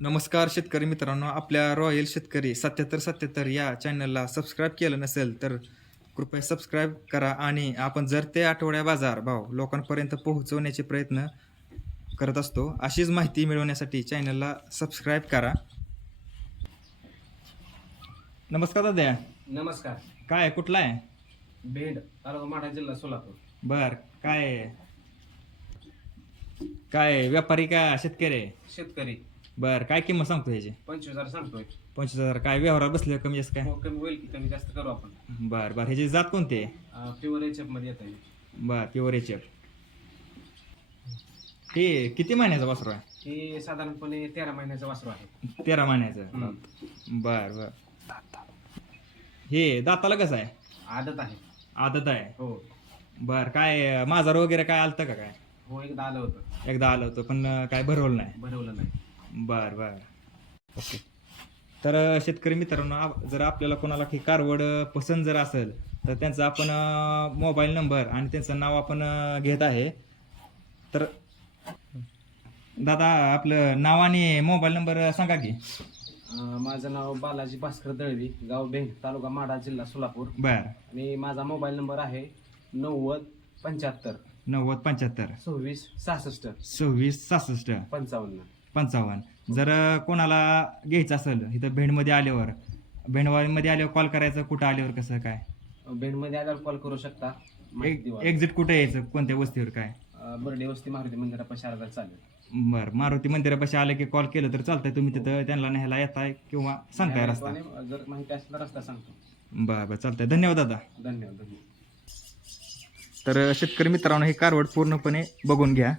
नमस्कार शेतकरी मित्रांनो आपल्या रॉयल शेतकरी सत्याहत्तर सत्याहत्तर या चॅनलला सबस्क्राईब केलं नसेल तर कृपया सबस्क्राईब करा आणि आपण जर ते आठवड्या बाजार भाव लोकांपर्यंत पोहोचवण्याचे प्रयत्न करत असतो अशीच माहिती मिळवण्यासाठी चॅनलला सबस्क्राईब करा. नमस्कार दादा. नमस्कार. काय कुठला आहे? तालुका माढा जिल्हा सोलापूर. बर काय काय व्यापारी का शेतकरी? शेतकरी. बर काय किंमत सांगतो ह्याची? पंचवीस हजार सांगतोय. पंचवीस हजार. काय व्यवहार बसले कमी जास्त काय? हो, कमी होईल की कमी जास्त करू आपण. बर बर. ह्याची जात कोणती आहे? प्युअर एच मध्ये येत आहे बर प्युअर एच हे किती महिन्याचा वासरू आहे? हे साधारणपणे तेरा महिन्याचं वासरू आहे. तेरा महिन्याचं. बर बर. हे दाताला कसं आहे? आदत आहे. आदत आहे. हो. बर काय माझार वगैरे काय आलतं का काय? हो एकदा आलं होतं. एकदा आलं होतं पण काय भरवलं नाही. बनवलं नाही. बर बर. ओके. तर शेतकरी मित्रांनो आप- जर आपल्याला कोणाला की कारवड पसंत जर असेल तर त्यांचा आपण मोबाईल नंबर आणि त्यांचं नाव आपण अं, घेत आहे. तर दादा आपलं नाव आणि मोबाईल नंबर सांगा की. अं, माझं नाव बालाजी भास्कर दळवी गाव भेंड तालुका माढा जिल्हा सोलापूर. बर. आणि माझा मोबाईल नंबर आहे नव्वद पंच्याहत्तर नव्वद पंच्याहत्तर. सव्वीस सहासष्ट सव्वीस सहासष्ट. पंचावन्न. पंचावन्न. जर कोणाला घ्यायचं असेल इथं भेंडमध्ये आल्यावर भेंडवाडीमध्ये आल्यावर कॉल करायचं कुठं आल्यावर कसं काय? भेंडमध्ये आल्यावर कॉल करू शकता. माहिती. एक्झिट कुठे यायचं? कोणत्या वस्तीवर काय? अं, बर्डे वस्ती मारुती मंदिरापाशी आला तर चालेल. बर. मारुती मंदिरापाशी आलं की कॉल केलं तर चालतंय. तुम्ही तिथं त्यांना न्यायला येताय किंवा सांगताय रस्ता? जर माहिती असेल तर रस्ता सांगतो. बर बर चालतंय. धन्यवाद दादा. धन्यवाद धन्यवाद. तर शेतकरी मित्रांनो हे कारवड पूर्णपणे बघून घ्या.